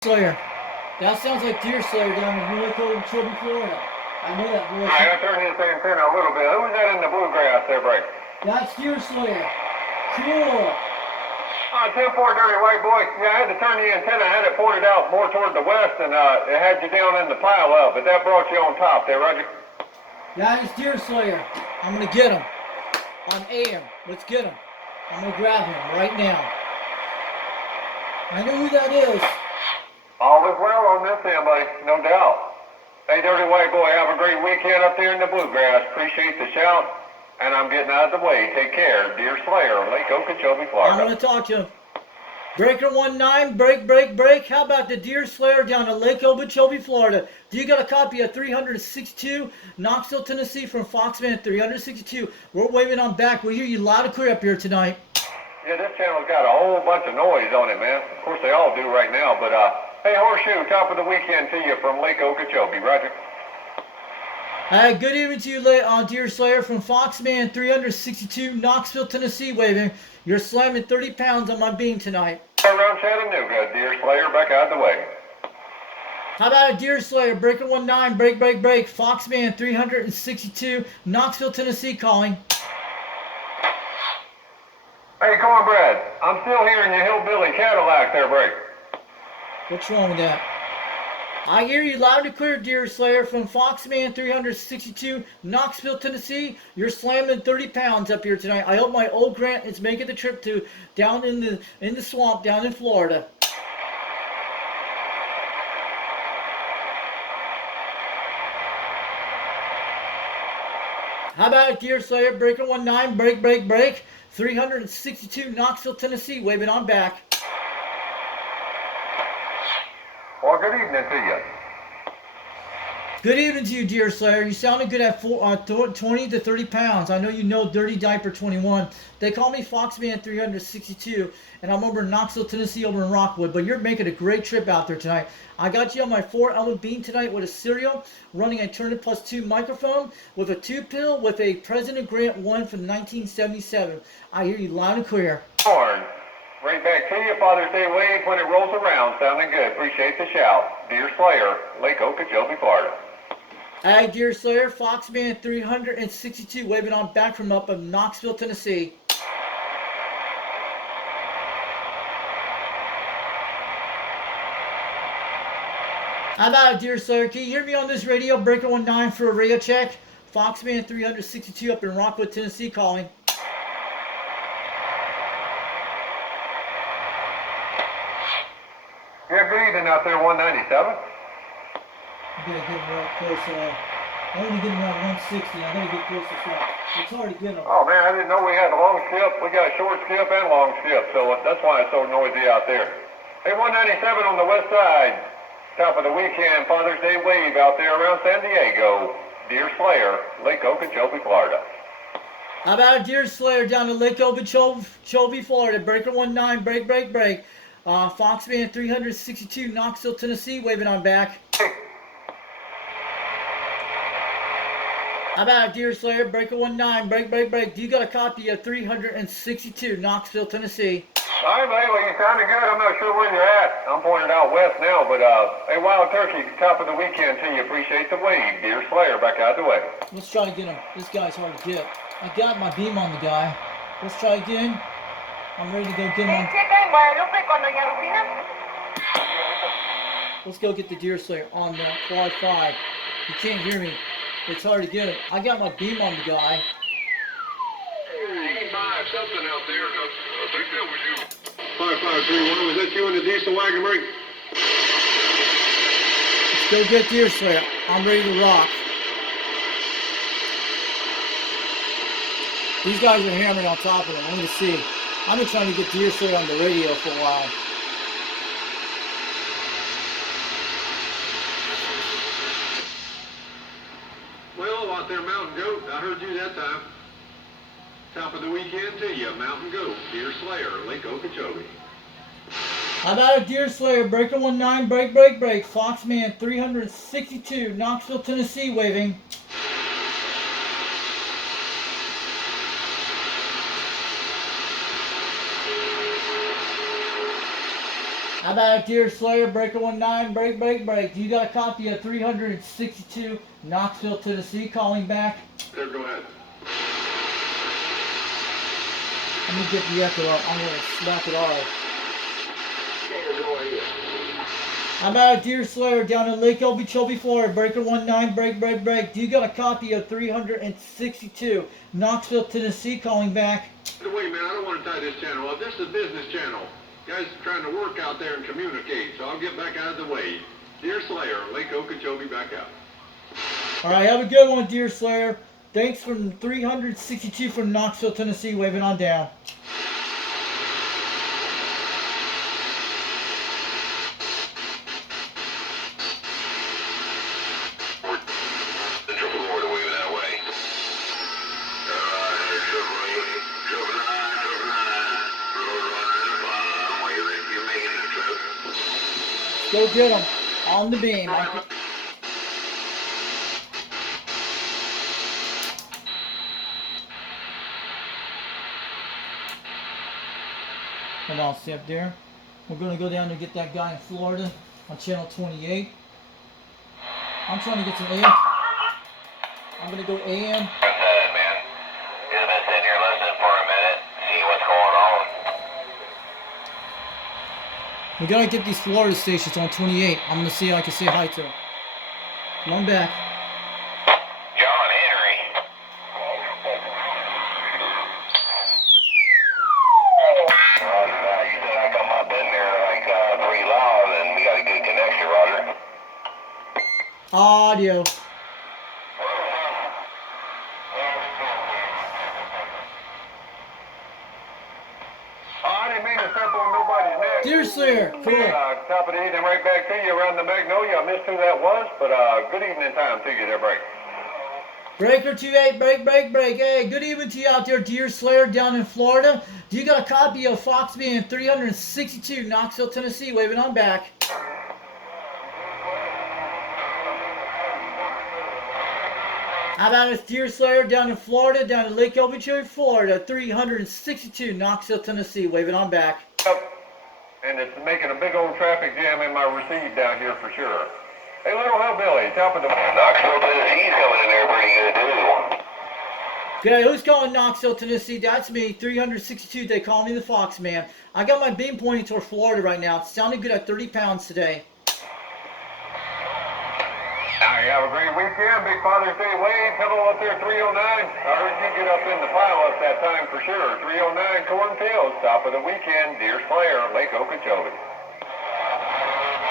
Slayer. That sounds like DeerSlayer down in Okeechobee, Florida. I know that voice. I turned his antenna a little bit. Who was that in the bluegrass there, Brake? That's DeerSlayer. Cool. 10-4 dirty white boy. Yeah, I had to turn the antenna. I had it pointed out more toward the west, and it had you down in the pile up, but that brought you on top there, Roger. That is DeerSlayer. I'm going to get him. On AM. Let's get him. I'm going to grab him right now. I know who that is. All is well on this end, buddy. No doubt. Hey, dirty white boy, have a great weekend up there in the bluegrass. Appreciate the shout, and I'm getting out of the way. Take care. DeerSlayer, Lake Okeechobee, Florida. I'm going to talk to him. Breaker 19, break. How about the DeerSlayer down in Lake Okeechobee, Florida? Do you got a copy of 362, Knoxville, Tennessee from Foxman 362? We're waving on back. We hear you loud and clear up here tonight. Yeah, this channel's got a whole bunch of noise on it, man. Of course, they all do right now, but hey, Horseshoe, top of the weekend to you from Lake Okeechobee, Roger. Good evening to you, DeerSlayer from Foxman 362, Knoxville, Tennessee, waving. You're slamming 30 pounds on my beam tonight. Around Chattanooga, DeerSlayer, back out of the way. How about a DeerSlayer, breaker 19, break, Foxman 362, Knoxville, Tennessee, calling. Hey, Cornbread, I'm still hearing your hillbilly Cadillac there, Break. What's wrong with that? I hear you loud and clear, DeerSlayer, from Foxman 362, Knoxville, Tennessee. You're slamming 30 pounds up here tonight. I hope my old Grant is making the trip to down in the swamp down in Florida. How about it, DeerSlayer, breaker 19, break, 362, Knoxville, Tennessee, waving on back. Well, good evening to you. Good evening to you, DeerSlayer. You sounded good at 20 to 30 pounds. I know you know Dirty Diaper 21. They call me Foxman 362, and I'm over in Knoxville, Tennessee, over in Rockwood. But you're making a great trip out there tonight. I got you on my 4-element beam tonight with a serial, running a Turner Plus 2 microphone, with a 2-pill, with a President Grant 1 from 1977. I hear you loud and clear. Horn. Right back to you, Father's Day wave when it rolls around. Sounding good. Appreciate the shout. DeerSlayer, Lake Okeechobee, Florida. Hey, DeerSlayer, Foxman 362, waving on back from up in Knoxville, Tennessee. How about it, DeerSlayer? Can you hear me on this radio? Breaker 19 for a radio check. Foxman 362 up in Rockwood, Tennessee, calling. Yeah, good evening out there, 197. I'm going to get him right close. I'm going to get him around 160. I'm going to get close to shot. It's hard to get him. Oh, man, I didn't know we had a long skip. We got a short skip and long skip, so that's why it's so noisy out there. Hey, 197 on the west side. Top of the weekend, Father's Day wave out there around San Diego. DeerSlayer, Lake Okeechobee, Florida. How about a DeerSlayer down to Lake Okeechobee, Florida? Breaker 19, break. Foxman 362, Knoxville, Tennessee, waving on back. How about a DeerSlayer, breaker 19, break. Do you got a copy of 362, Knoxville, Tennessee? All right, buddy, well, you sounded good. I'm not sure where you're at. I'm pointed out west now, but hey, Wild Turkey, top of the weekend to you. Appreciate the wave. DeerSlayer, back out the way. Let's try to get him. This guy's hard to get. I got my beam on the guy. Let's try again. I'm ready to go get him. Let's go get the DeerSlayer on the quad 5. You can't hear me. It's hard to get it. I got my beam on the guy. 85 something out there. I think that was you. 5531, was that you in the diesel wagon, Murray? Let's go get DeerSlayer. I'm ready to rock. These guys are hammering on top of them. I'm going to see. I've been trying to get DeerSlayer on the radio for a while. Well, out there, Mountain Goat. I heard you that time. Top of the weekend to you, Mountain Goat. DeerSlayer, Lake Okeechobee. How about a DeerSlayer, breaker 19, break. Foxman 362, Knoxville, Tennessee, waving. How about a DeerSlayer, breaker 19, break. You got a copy of 362 Knoxville, Tennessee, calling back. Sir, go ahead. Let me get the echo up. I'm going to slap it off. Yeah, go ahead. How about a DeerSlayer down in Lake Okeechobee, Florida, breaker 19, break. You got a copy of 362 Knoxville, Tennessee, calling back. Wait, man, I don't want to tie this channel up. This is a business channel. Guys are trying to work out there and communicate, so I'll get back out of the way. DeerSlayer, Lake Okeechobee, back out. All right, have a good one, DeerSlayer. Thanks from 362 from Knoxville, Tennessee, waving on down. Central Florida, waving that way. Go get them on the beam. Hold on, stay up there. We're going to go down and get that guy in Florida on channel 28. I'm trying to get some AM. I'm going to go AM. What's that, man? Just been sitting here listening for a minute, see what's going on. We got to get these Florida stations on 28. I'm going to see if I can say hi to them. One back. John Henry. You said I come up in there like 3 loud and we got a good connection, Roger. Audio. I didn't mean to step on nobody's neck. DeerSlayer, cool. Top of the evening, right back to you around the Magnolia. I missed who that was, but good evening time to you there, break. Breaker 28, break. Hey, good evening to you out there, DeerSlayer down in Florida. Do you got a copy of Fox Band 362, Knoxville, Tennessee, waving on back? How about this DeerSlayer down in Florida, down in Lake Okeechobee, Florida, 362, Knoxville, Tennessee, waving on back. Yep. And it's making a big old traffic jam in my receive down here for sure. Hey, little hillbilly, top of the... Knoxville, Tennessee's coming in there pretty good, too. Okay, who's calling Knoxville, Tennessee? That's me, 362. They call me the Fox Man. I got my beam pointing toward Florida right now. It's sounding good at 30 pounds today. Now you have a great weekend. Big Father's Day wave. Hello up there, 309. I heard you get up in the pile up that time for sure. 309 Cornfields, top of the weekend. DeerSlayer, Lake Okeechobee.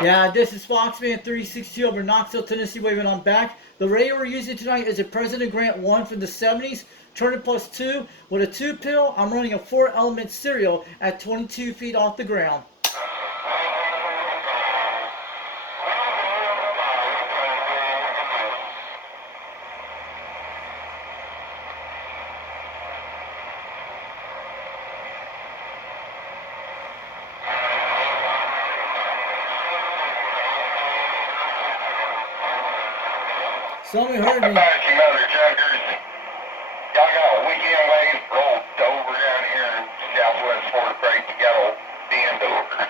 Yeah, this is Foxman 362 over Knoxville, Tennessee, waving on back. The radio we're using tonight is a President Grant 1 from the 70s, Turner Plus 2. With a 2-pill, I'm running a 4-element serial at 22 feet off the ground. Somebody heard me. All right, you mother chuckers. Y'all got a weekend wave rolled over down here in Southwest Florida Break. You got old Dan Dover.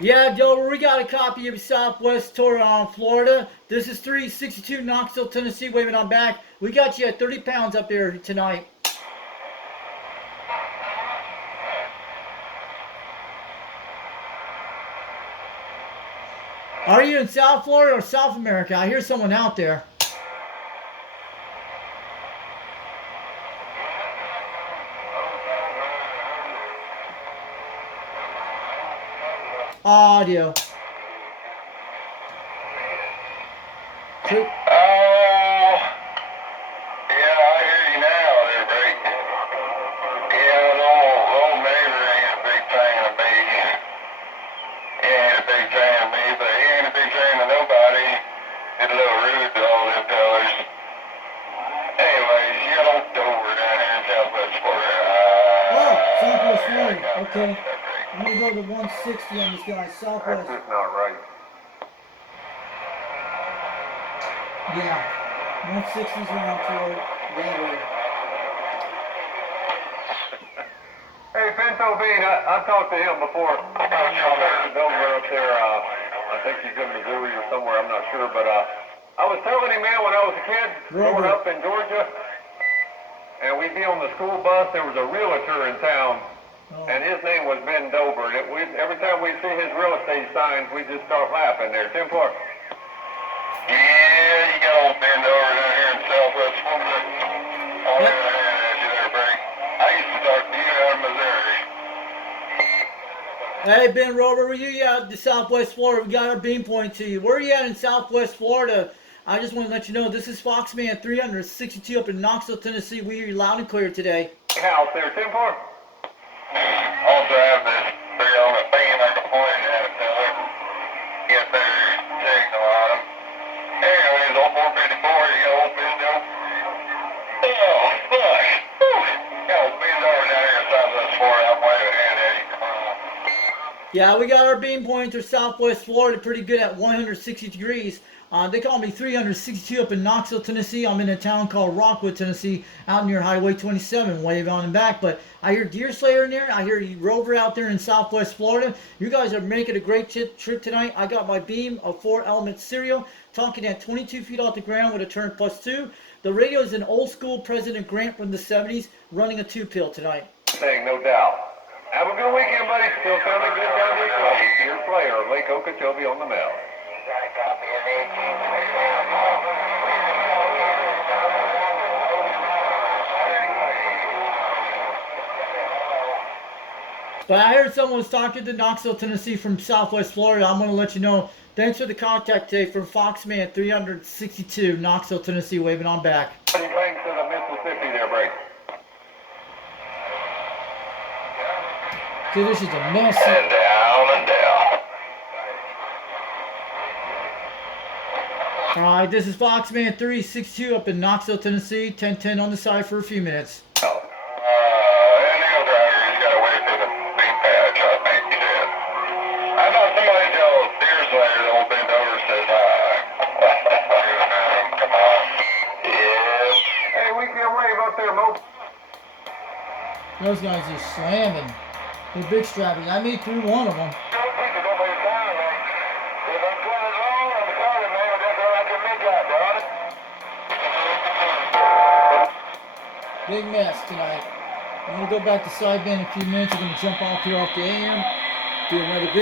Yeah, Dover, we got a copy of Southwest Tour on Florida. This is 362 Knoxville, Tennessee, waving on back. We got you at 30 pounds up there tonight. Are you in South Florida or South America? I hear someone out there. Audio. Southwest Florida. Okay. I'm going to go to 160 on this guy. Southwest. That's just not right. Yeah. 160's around toward that way. Hey, Finn Pinto Bean, I talked to him before. Over up there, I think he's in Missouri or somewhere, I'm not sure. But I was telling him, man, when I was a kid growing up in Georgia, and we'd be on the school bus, there was a realtor in town, and his name was Ben Dober. And every time we see his real estate signs, we just start laughing there. Tim Clark. Yeah, you got old Ben Dober down here in Southwest Florida. On the other hand, as you there, Brady. I used to talk to you out of Missouri. Hey, Ben Rover, where you at in Southwest Florida? We got our beam point to you. Where are you at in Southwest Florida? I just want to let you know, this is Foxman 362 up in Knoxville, Tennessee. We hear you loud and clear today. House there, Tim Clark. Also have this 3-element beam I can point at it there. Get their signal on them. Anyways, old 454, you got old Pinto. Oh, fuck. Got old Pinto down here in Southwest Florida. I'm waving a hand at you. Come on. Yeah, we got our beam pointer Southwest Florida pretty good at 160 degrees. They call me 362 up in Knoxville, Tennessee. I'm in a town called Rockwood, Tennessee, out near Highway 27, wave on and back. But I hear DeerSlayer in there. I hear you Rover out there in Southwest Florida. You guys are making a great trip tonight. I got my beam of 4-element serial, talking at 22 feet off the ground with a turn +2. The radio is an old school President Grant from the 70s, running a 2-pill tonight. Thing, no doubt. Have a good weekend, buddy. Still sounding good down this way. DeerSlayer of Lake Okeechobee on the mail. But I heard someone was talking to Knoxville, Tennessee from Southwest Florida. I'm going to let you know. Thanks for the contact today from Foxman 362, Knoxville, Tennessee, waving on back. Thanks to the Mississippi there, Brady. See, this is a mess. And down and down. Alright, this is Foxman 362 up in Knoxville, Tennessee. 1010 on the side for a few minutes. Indigo driver, he's got to wait for the beam patch, I think he did. I thought somebody told DeerSlayer the old Ben Dover says hi. Come on. Yes. Hey, weekend wave up there, Mo. Those guys are slamming. They're big strapping. I made through one of them. Big mess tonight. I'm going to go back to sideband in a few minutes. I'm going to jump off here off the AM. Do another big